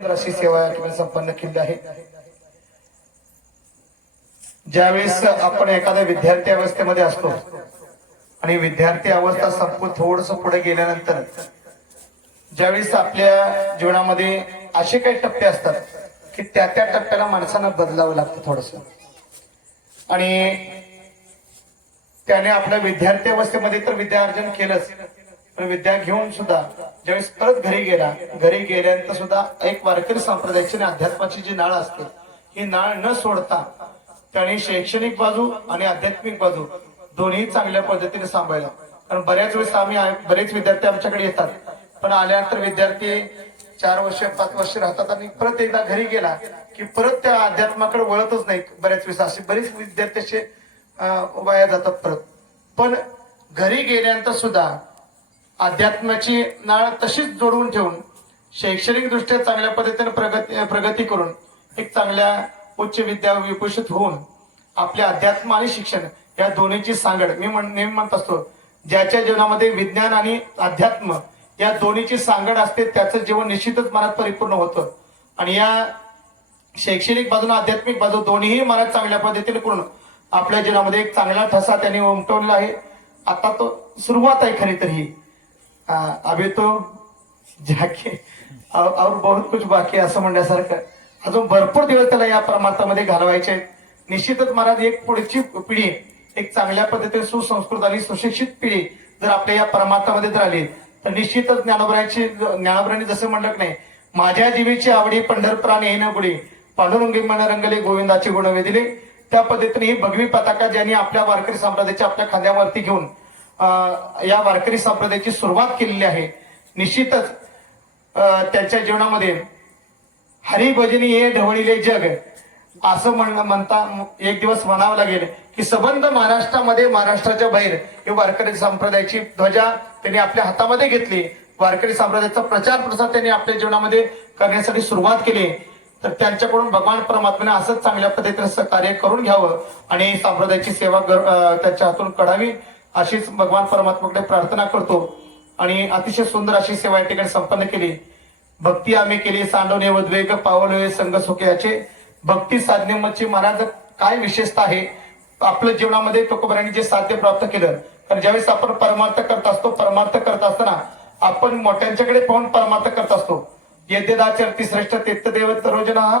अशी सेवा या ठिकाणी संपन्न केली आहे. ज्यावेळेस आपण एखाद्या विद्यार्थी अवस्थेमध्ये असतो आणि विद्यार्थी अवस्था संपून थोडस पुढे गेल्यानंतर ज्यावेळेस आपल्या जीवनामध्ये असे काही टप्पे असतात की त्या त्या टप्प्याला माणसांना बदलावं लागतं थोडस. आणि त्याने आपल्या विद्यार्थी अवस्थेमध्ये तर विद्यार्जन केलंच. विद्या घेऊन सुद्धा ज्यावेळेस परत घरी गेला घरी गेल्यानंतर सुद्धा एक वारकरी संप्रदायाची आणि अध्यात्माची जी नाळ असते ही नाळ न सोडता त्याने शैक्षणिक बाजू आणि आध्यात्मिक बाजू दोन्ही चांगल्या पद्धतीने सांभाळला. कारण बऱ्याच वेळेस आम्ही बरेच विद्यार्थी आमच्याकडे येतात. पण आल्यानंतर विद्यार्थी चार वर्ष पाच वर्ष राहतात आणि परत एकदा घरी गेला की परत त्या अध्यात्माकडे वळतच नाही बऱ्याच वेळेस. असे बरेच विद्यार्थी असे वाया जातात परत. पण घरी गेल्यानंतर सुद्धा अध्यात्माची नाळ तशीच जोडून ठेवून शैक्षणिकदृष्ट्या चांगल्या पद्धतीने प्रगती प्रगती करून एक चांगल्या उच्च विद्या विभूषित होऊन आपले अध्यात्म आणि शिक्षण या दोन्हीची सांगड मी म्हण- नेहमी म्हणत असतो ज्याच्या जीवनामध्ये विज्ञान आणि अध्यात्म या दोन्हीची सांगड असते त्याचं जीवन निश्चितच मनात परिपूर्ण होतं. आणि या शैक्षणिक बाजूने आध्यात्मिक बाजू दोन्हीही मनात चांगल्या पद्धतीने करून आपल्या जीवनामध्ये एक चांगला ठसा त्यांनी उमटवलेला आहे. आता तो सुरुवात आहे खरी तर. ही अभी तो जाके और बहुत कुछ बाकी असं म्हणण्यासारखं अजून भरपूर दिवस त्याला या परमार्थामध्ये घालवायचे आहेत निश्चितच महाराज एक पुढची पिढी एक चांगल्या पद्धतीने सुसंस्कृत आणि सुशिक्षित पिढी जर आपल्या या परमार्थामध्ये जर आली तर निश्चितच ज्ञानोबराची ज्ञानोबरांनी जसं म्हणलं नाही माझ्या जीवीची आवडी पंढरपुराने येणं गुढी पांडुरंगी मन रंगले गोविंदाची गुण त्या पद्धतीने ही भगवी पताका ज्यांनी आपल्या वारकरी साम्राज्याच्या आपल्या खांद्यावरती घेऊन या वारकरी संप्रदायाची सुरुवात केलेली आहे. निश्चितच त्यांच्या जीवनामध्ये हरिभजनी ये ढवळीले जग. असं म्हण म्हणता एक दिवस म्हणावं लागेल की सबंध महाराष्ट्रामध्ये महाराष्ट्राच्या बाहेर हे वारकरी संप्रदायाची ध्वजा त्यांनी आपल्या हातामध्ये घेतली. वारकरी संप्रदायाचा प्रचार प्रसार त्यांनी आपल्या जीवनामध्ये करण्यासाठी सुरुवात केली. तर त्यांच्याकडून भगवान परमात्म्याने असंच चांगल्या पद्धतीने कार्य करून घ्यावं आणि संप्रदायाची सेवा त्याच्या हातून कडावी अशीच भगवान परमात्माकडे प्रार्थना करतो. आणि अतिशय सुंदर अशी सेवा या ठिकाणी संपन्न केली. भक्ती आम्ही केली. सांडवणे उद्वेग पावलोय संघ याचे. भक्ती साधनेची महाराज काय विशेषता आहे? आपल्या जीवनामध्ये तुकोबरांनी जे साध्य प्राप्त केलं. कारण ज्यावेळेस आपण परमार्थ करत असतो परमार्थ करत असताना आपण मोठ्यांच्याकडे पाहून परमार्थ करत असतो. यद्यदाचरती श्रेष्ठ तीर्थदेव तरोजना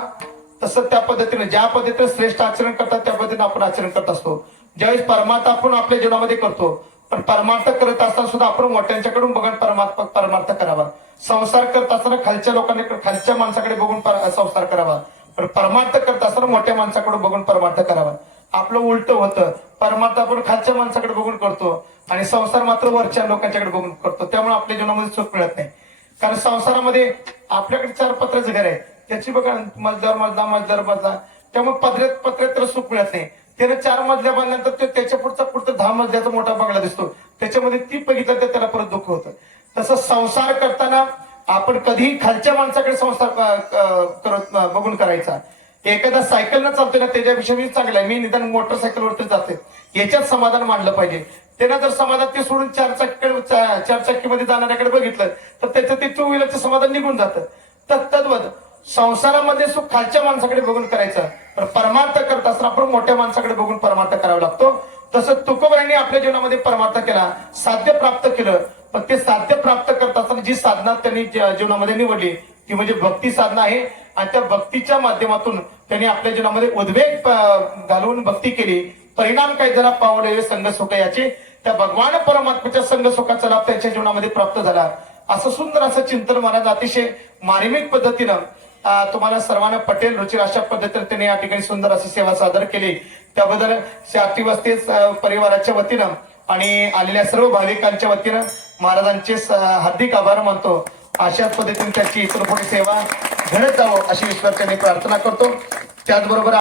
तसं त्या पद्धतीने ज्या पद्धतीने श्रेष्ठ आचरण करतात त्या पद्धतीने आपण आचरण करत असतो. ज्यावेळेस परमार्थ आपण आपल्या जीवनामध्ये करतो पण परमार्थ करत असताना सुद्धा आपण मोठ्यांच्याकडून बघून परमार्थ परमार्थ करावा. संसार करत असताना खालच्या लोकांनी खालच्या माणसाकडे बघून संसार करावा. पण परमार्थ करत असताना मोठ्या माणसाकडून बघून परमार्थ करावा. आपलं उलट होतं. परमार्थ आपण खालच्या माणसाकडे बघून करतो आणि संसार मात्र वरच्या लोकांच्याकडे बघून करतो. त्यामुळे आपल्या जीवनामध्ये सुख मिळत नाही. कारण संसारामध्ये आपल्याकडे चार पत्राचं घर आहे. त्याची बघा मजल्यावर मजला मजल्यावर मजला त्यामुळे पत्र्यात पत्र्यात सुख मिळत नाही. त्याने चार मजल्या बांधल्यानंतर ते त्याच्या पुढचा पुढचा दहा मजल्याचा मोठा बंगला दिसतो. त्याच्यामध्ये ती बघितलं तर त्याला परत दुःख होतं. तसं संसार करताना आपण कधीही खालच्या माणसाकडे संसार करत बघून करायचा. एखादा सायकल न चालतोय ना त्याच्यापेक्षा मी चांगला आहे. मी निदान मोटरसायकलवरती जाते याच्यात समाधान मांडलं पाहिजे. त्यानं जर समाधान ते सोडून चार चाकीकडे चार चाकीमध्ये जाणाऱ्याकडे बघितलं तर त्याचं ते टू व्हीलरचं समाधान निघून जातं. तर तद्वत संसारामध्ये सुख खालच्या माणसाकडे बघून करायचं. पण परमार्थ करत असताना आपण मोठ्या माणसाकडे बघून परमार्थ करावा लागतो. तसं तुकोबरांनी आपल्या जीवनामध्ये परमार्थ केला साध्य प्राप्त केलं. पण ते साध्य प्राप्त करत असताना जी साधना त्यांनी जीवनामध्ये निवडली ती म्हणजे भक्ती साधना आहे. आणि त्या भक्तीच्या माध्यमातून त्यांनी आपल्या जीवनामध्ये उद्वेग घालवून भक्ती केली. परिणाम काय झाला? पावले संघ सुख याचे. त्या भगवान परमात्म्याच्या संघ सुखाचा लाभ त्यांच्या जीवनामध्ये प्राप्त झाला. असं सुंदर असं चिंतन मनात अतिशय मार्मिक पद्धतीनं तुम्हाला सर्वांना पटेल रुचिर अशा पद्धतीने त्यांनी या ठिकाणी सुंदर अशी सेवा सादर केली. त्याबद्दल शाती परिवाराच्या वतीनं आणि आलेल्या सर्व भाविकांच्या वतीनं महाराजांचे हार्दिक आभार मानतो. अशाच पद्धतीने त्याची इतर पुढे सेवा घडत जावं अशी ईश्वरच्याने प्रार्थना करतो. त्याचबरोबर